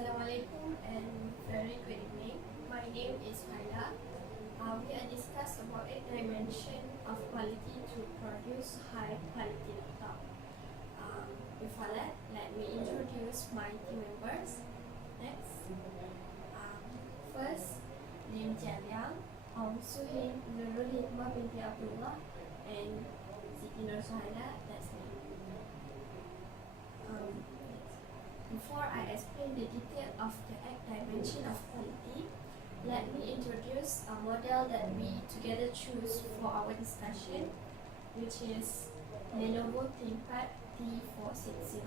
Assalamualaikum and very good evening. My name is SUHAILA. We are discuss about 8 dimensions of quality to produce high quality laptop. Before that, let me introduce my team members. Next, first, Liang, SUHAILA, NURUL, HIKMAH binti ABDULLAH, and SITI SUHAILA. That's me. Before I explain the detail of the 8 dimension of quality, let me introduce a model that we together choose for our discussion, which is Lenovo ThinkPad T460.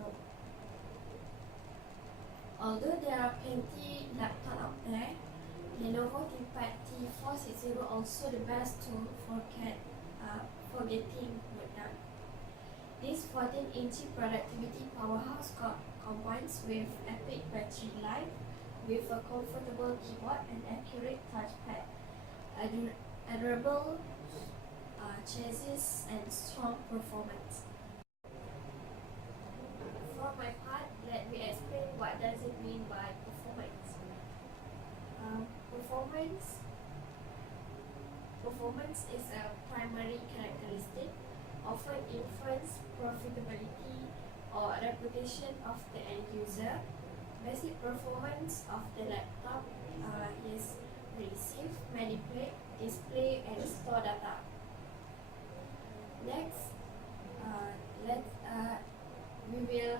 Although there are plenty laptops out there, Lenovo ThinkPad T460 also the best tool for getting work done. This 14-inch productivity powerhouse combines with epic battery life, with a comfortable keyboard and accurate touchpad, a durable chassis and strong performance. For my part, let me explain what does it mean by performance. Performance is a primary characteristic, often influence profitability or reputation of the end user. Basic performance of the laptop is receive, manipulate, display, and store data. Next, we will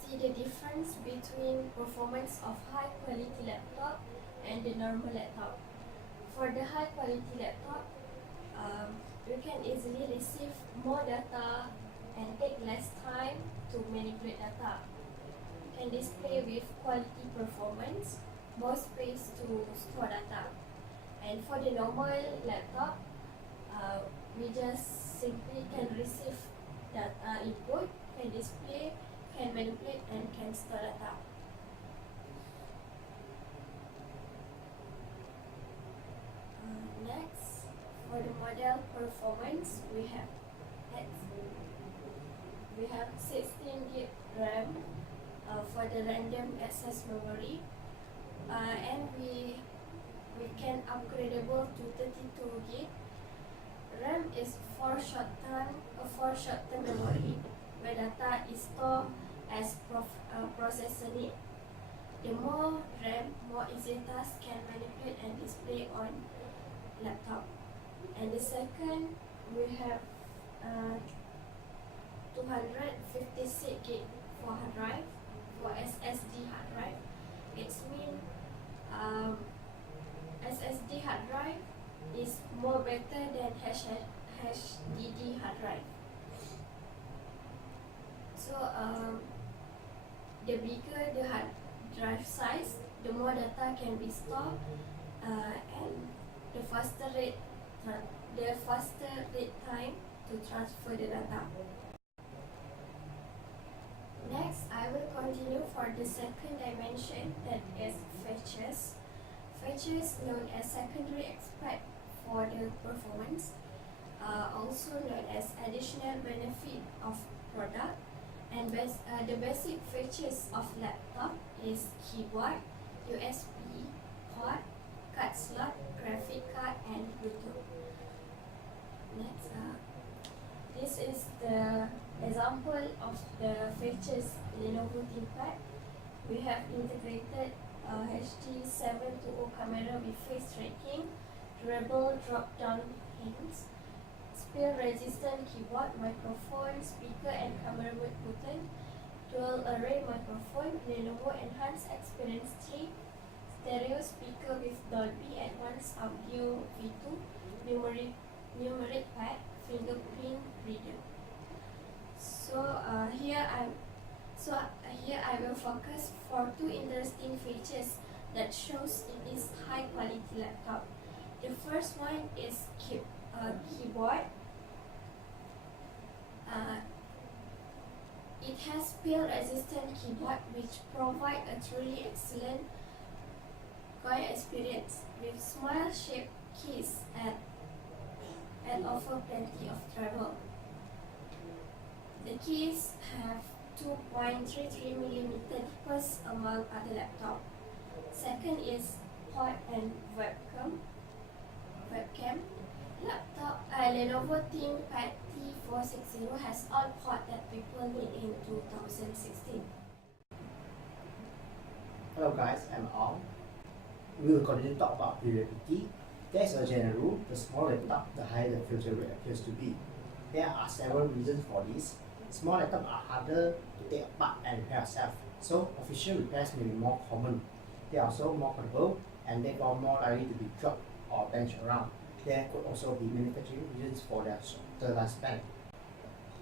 see the difference between performance of high quality laptop and the normal laptop. For the high quality laptop, you can easily receive more data and take less time to manipulate data. You can display with quality performance, more space to store data. And for the normal laptop, we just simply can receive data input, can display, can manipulate, and can store data. Next, for the model performance, we have 16 GB RAM for the random access memory, and we can upgradable to 32 GB. RAM is for short-term memory where data is stored as processor need. The more RAM, more easier tasks can manipulate and display on laptop. And the second, we have 256 GB for hard drive, for SSD hard drive. It means SSD hard drive is more better than HDD hard drive. So the bigger the hard drive size, the more data can be stored, and the faster rate time to transfer the data. Next, I will continue for the second dimension, that is features. Features known as secondary aspect for the performance, also known as additional benefit of product. And the basic features of laptop is keyboard, USB port, card slot, graphic card, and Bluetooth. Next, this is the example of the features Lenovo ThinkPad. We have integrated HD 720 camera with face tracking, durable drop-down hints, spill-resistant keyboard, microphone, speaker, and camera mode button, dual array microphone, Lenovo Enhanced Experience 3, stereo speaker with Dolby Advanced Audio V2, numeric pad, fingerprint reader. So here I will focus for 2 interesting features that shows in this high quality laptop. The first one is keyboard. It has spill-resistant keyboard, which provide a truly excellent quiet experience with smile-shaped keys and offer plenty of travel. The keys have 2.33 millimeter deepest among other laptops. Second is port and webcam. Lenovo ThinkPad T460 has all ports that people need in 2016. Hello guys, I'm Al. We will continue to talk about durability. There is a general rule: the smaller laptop, the higher the failure rate appears to be. There are several reasons for this. Small laptops are harder to take apart and repair yourself, so official repairs may be more common. They are also more portable and therefore more likely to be dropped or benched around. There could also be manufacturing reasons for their shorter lifespan.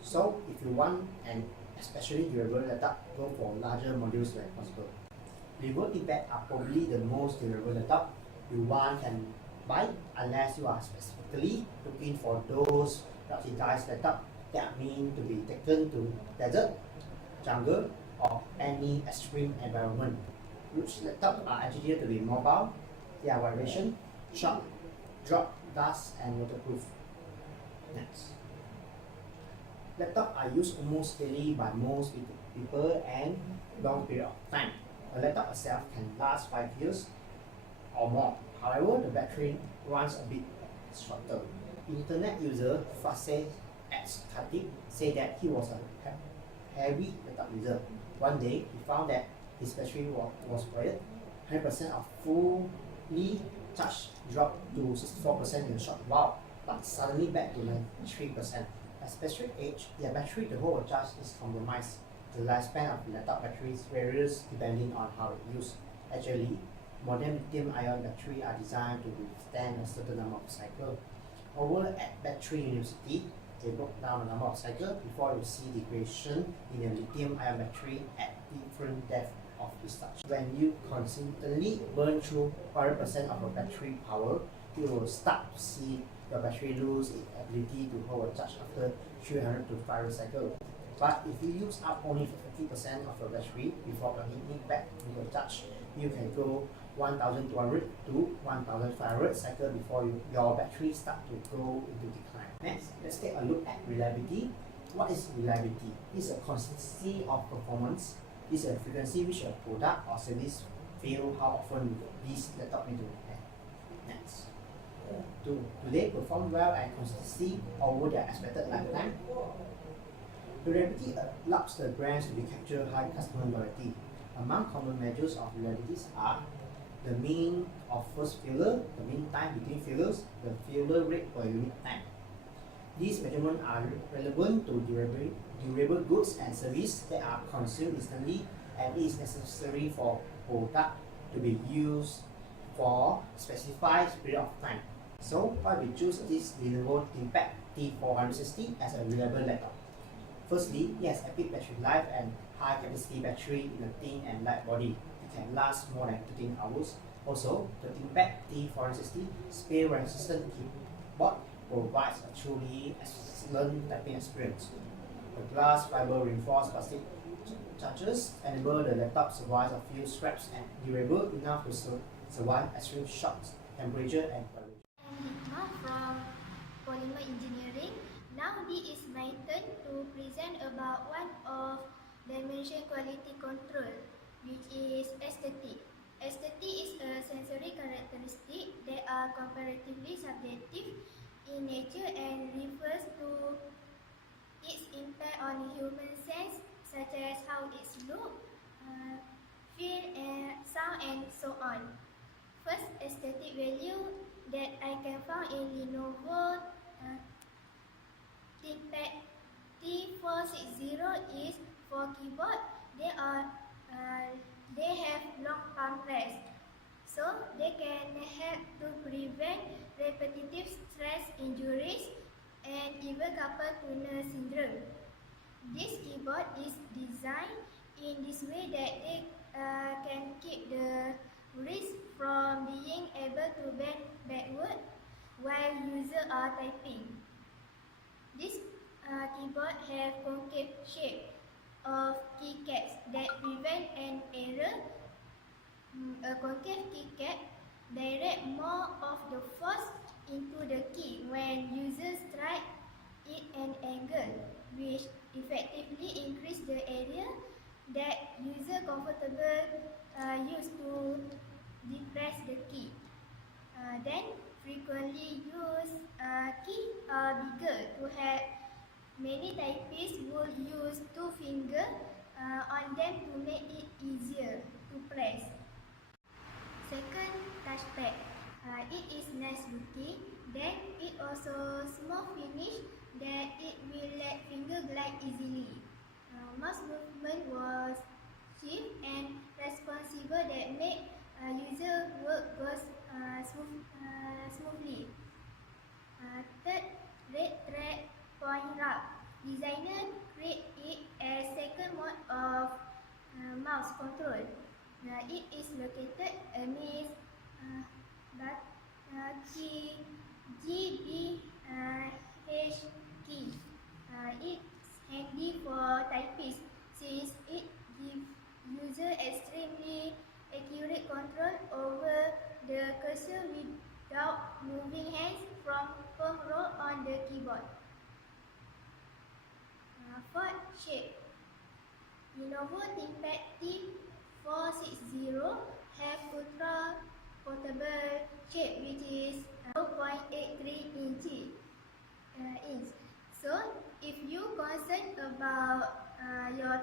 So if you want an especially durable laptop, go for larger modules when possible. Remote ThinkPad are probably the most durable laptop one can buy unless you are specifically looking for those ruggedized laptops that are meant to be taken to desert, jungle, or any extreme environment. Which laptops are engineered to be mobile, their vibration, shock, drop, dust, and waterproof. Next. Laptops are used almost daily by most people and long period of time. A laptop itself can last 5 years or more. However, the battery runs a bit shorter. Internet user Fase X Khatib said that he was a heavy laptop user. One day, he found that his battery was quiet. 100% of fully charged dropped to 64% in a short while, but suddenly back to 93%. As battery age, their battery to hold a charge is compromised. The lifespan of laptop batteries varies depending on how it's used. Actually, modern lithium-ion batteries are designed to withstand a certain number of cycles. Over at Battery University, they broke down the number of cycles before you see degradation in a lithium-ion battery at different depth of discharge. When you consistently burn through 100% of your battery power, you will start to see your battery lose its ability to hold a charge after 300 to 500 cycles. But if you use up only 50% of your battery before plugging it back into a charge, you can go 1,200 to 1,500 cycles before your battery start to go into decline. Next, let's take a look at reliability. What is reliability? It's a consistency of performance. It's a frequency which a product or service fail, how often these laptops need to repair. Next. Do they perform well and consistently over their expected lifetime? Reliability allows the brands to capture high customer loyalty. Among common measures of reliability are the mean of first failure, the mean time between failures, the failure rate per unit time. These measurements are relevant to durable goods and services that are consumed instantly, and it is necessary for product to be used for specified period of time. So why we choose this Lenovo ThinkPad T460 as a reliable laptop? Firstly, it has epic battery life and high capacity battery in a thin and light body. It can last more than 13 hours. Also, the ThinkPad T460 spill resistant keyboard provides a truly excellent typing experience. The glass fiber reinforced plastic chargers enable the laptop to survive a few scraps and durable enough to survive extreme shocks, temperature, and vibration. I'm HIKMAH from Polymer Engineering. Now this is my turn to present about one of dimension quality control, which is aesthetic. Aesthetic is a sensory characteristic that are comparatively subjective in nature and refers to its impact on human sense, such as how it looks, feel, and sound, and so on. First aesthetic value that I can find in Lenovo ThinkPad T460 is for keyboard. They have long palm rest, so they can help to prevent repetitive stress injuries and even carpal tunnel syndrome. This keyboard is designed in this way that they can keep the wrist from being able to bend backward while users are typing. This keyboard have concave shape of keycaps that prevent an error. A concave keycap direct more of the force into the key when users strike it an angle, which effectively increase the area that user comfortable use to depress the key. Then frequently used key are bigger to have many typists will use two fingers on them to make it easier to press. Second, touchpad. It is nice looking, then it also small finish that it will let finger glide easily. Mouse movement was cheap and responsible that make user work goes smoothly. Third, red track point rub. Designer create it as second mode of mouse control. It is located amidst key G, B, H key. It's handy for typists since it gives user extremely accurate control over the cursor without moving hands from firm roll on the keyboard. Fourth, shape. Lenovo ThinkPad T460 have ultra portable shape which is 0.83 inch. So if you concerned about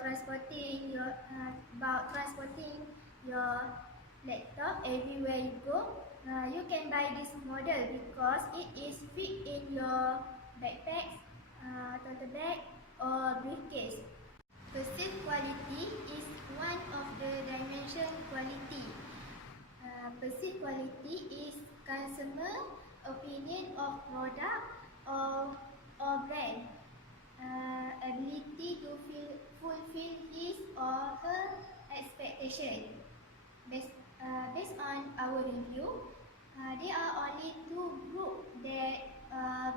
transporting your laptop everywhere you go, you can buy this model because it is fit in your backpack, tote bag or briefcase. Perceived quality is one of the dimension quality. Perceived quality is consumer opinion of product or brand. Ability to fulfill his or her expectation. Based on our review, there are only two groups that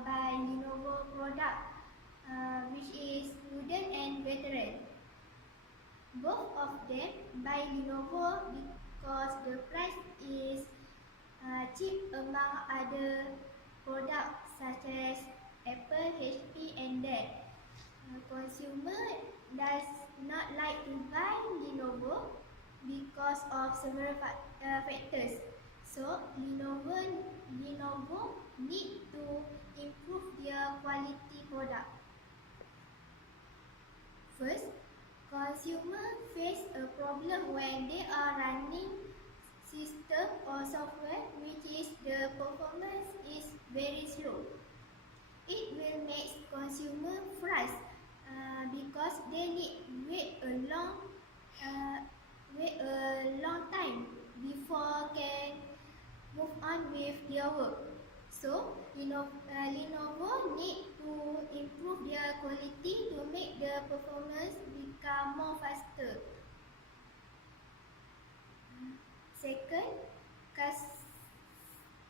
buy Lenovo product, which is student and veteran. Both of them buy Lenovo because the price is cheap among other products such as Apple, HP and Dell. Consumer does not like to buy Lenovo because of several factors. So Lenovo need to improve their quality product. First, consumers face a problem when they are running system or software which is the performance is very slow. It will make consumer frustrated because they need wait a long time before can move on with their work. So Lenovo need to improve their quality to make the performance become more faster. Second,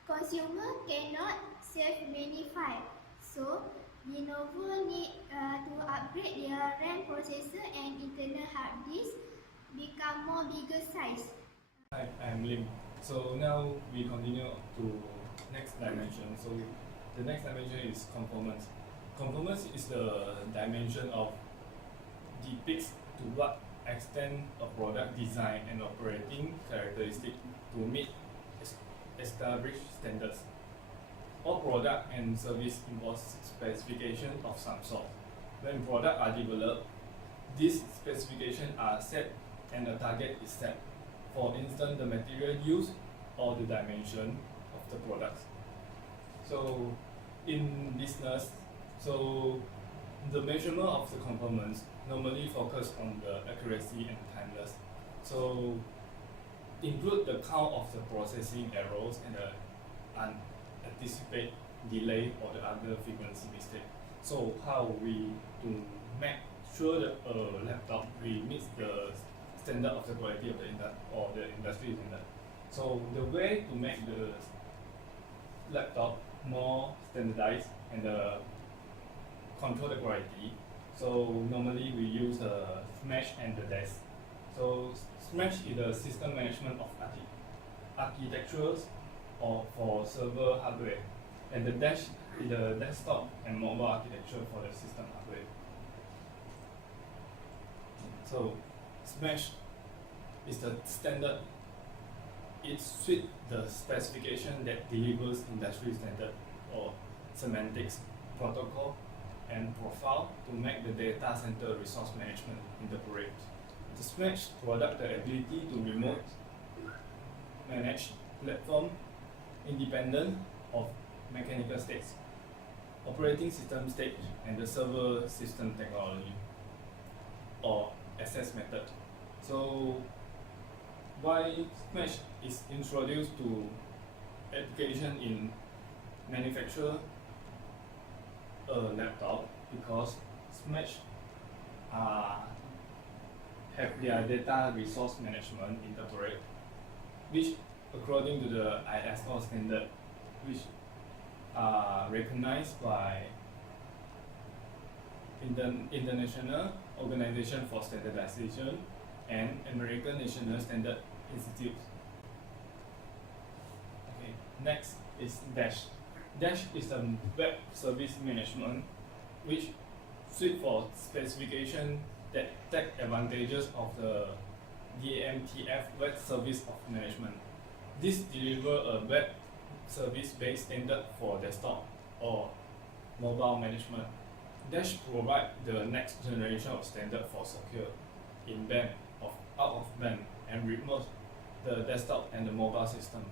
consumer cannot save many files. So Lenovo need to upgrade their RAM processor and internal hard disk become more bigger size. Hi, I'm Liang. So now we continue to next dimension. So the next dimension is conformance. Conformance is the dimension of depicts to what extent a product design and operating characteristic to meet established standards. All product and service involve specification of some sort. When products are developed, these specifications are set and a target is set. For instance, the material used or the dimension of the products. So in business, so the measurement of the components normally focus on the accuracy and timeless. So include the count of the processing errors and the unanticipated delay or the other frequency mistake. So how we to make sure that a laptop we meets the standard of the quality of the industry standard. So the way to make the laptop more standardized and control the quality. So normally we use the Smash and the DES. So Smash is the system management of architectures or for server hardware. and the desktop and mobile architecture for the system upgrade. So Smash is the standard. It suits the specification that delivers industry standard or semantics, protocol, and profile to make the data center resource management interoperate. The Smash product the ability to remote manage platform independent of mechanical states, operating system state, and the server system technology or access method. So why Smash is introduced to application in manufacture a laptop, because Smash have their data resource management interoperate, which according to the ISO standard, which are recognized by International Organization for Standardization and American National Standard Institute. Okay, next is Dash. Dash is a web service management which suit for specification that take advantages of the DMTF web service of management. This deliver a web service-based standard for desktop or mobile management. Dash provide the next generation of standard for secure, in-band, out-of-band, and remote the desktop and the mobile system.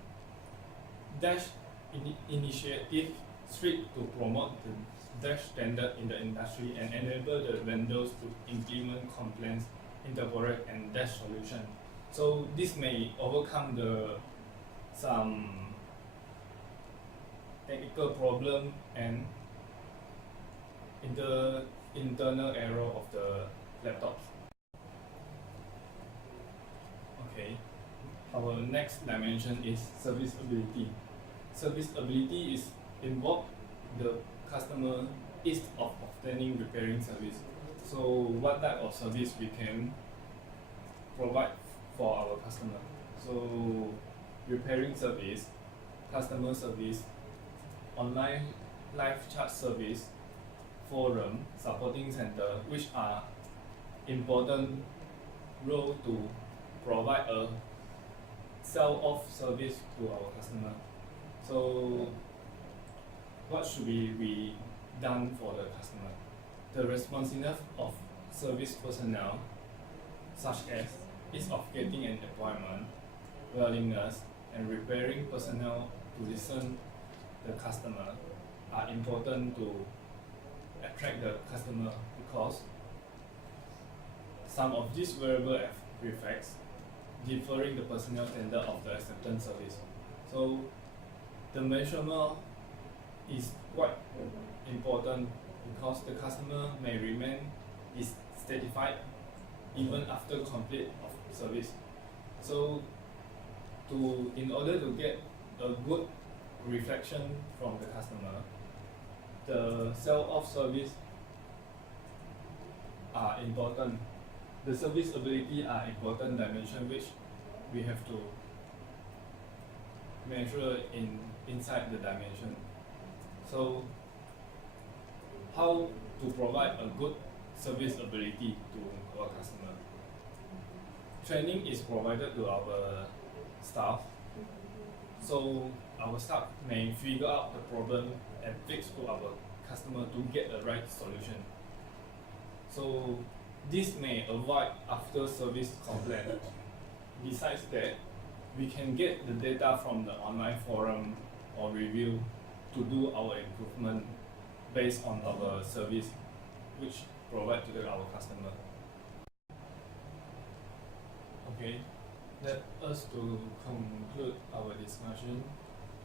Dash initiative strict to promote the Dash standard in the industry and enable the vendors to implement compliance, interoperate, and Dash solution. So this may overcome some technical problem and internal error of the laptops. Okay, our next dimension is serviceability. Serviceability is involved the customer is of obtaining repairing service. So what type of service we can provide for our customer? So repairing service, customer service, online live chat service, forum, supporting center, which are important role to provide a sell-off service to our customer. So what should be done for the customer? The responsiveness of service personnel, such as ease of getting an appointment, willingness, and repairing personnel to listen the customer are important to attract the customer, because some of these variable reflects differing the personnel standard of the acceptance service. So the measurement is quite important, because the customer may remain dissatisfied even after complete of service. So in order to get a good reflection from the customer, the sell-off service are important. The serviceability are important dimension which we have to measure inside the dimension. So how to provide a good serviceability to our customer? Training is provided to our staff, so our staff may figure out the problem and fix to our customer to get the right solution. So this may avoid after service complaint. Besides that, we can get the data from the online forum or review to do our improvement based on our service which provide to our customer. Okay, let us to conclude our discussion.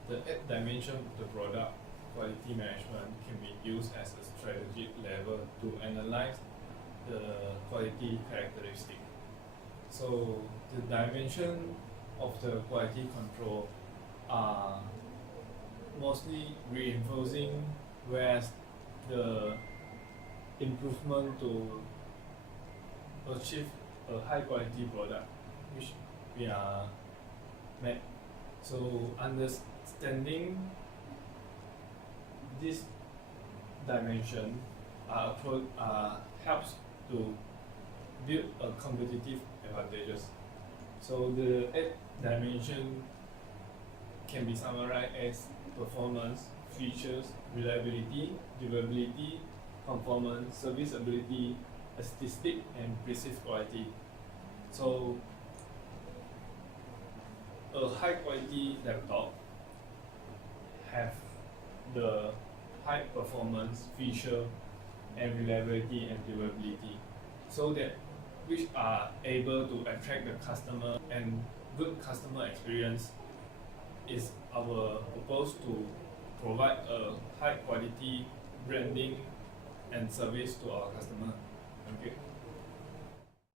The 8th dimension of the product quality management can be used as a strategic level to analyze the quality characteristic. So the dimension of the quality control are mostly reinforcing, whereas the improvement to achieve a high quality product which we are met. So understanding this dimension helps to build a competitive advantages. So the 8 dimension can be summarized as performance, features, reliability, durability, conformance, serviceability, aesthetic, and perceived quality. So a high quality laptop have the high performance, feature, and reliability and durability, so that which are able to attract the customer, and good customer experience is our purpose to provide a high quality branding and service to our customer. Okay.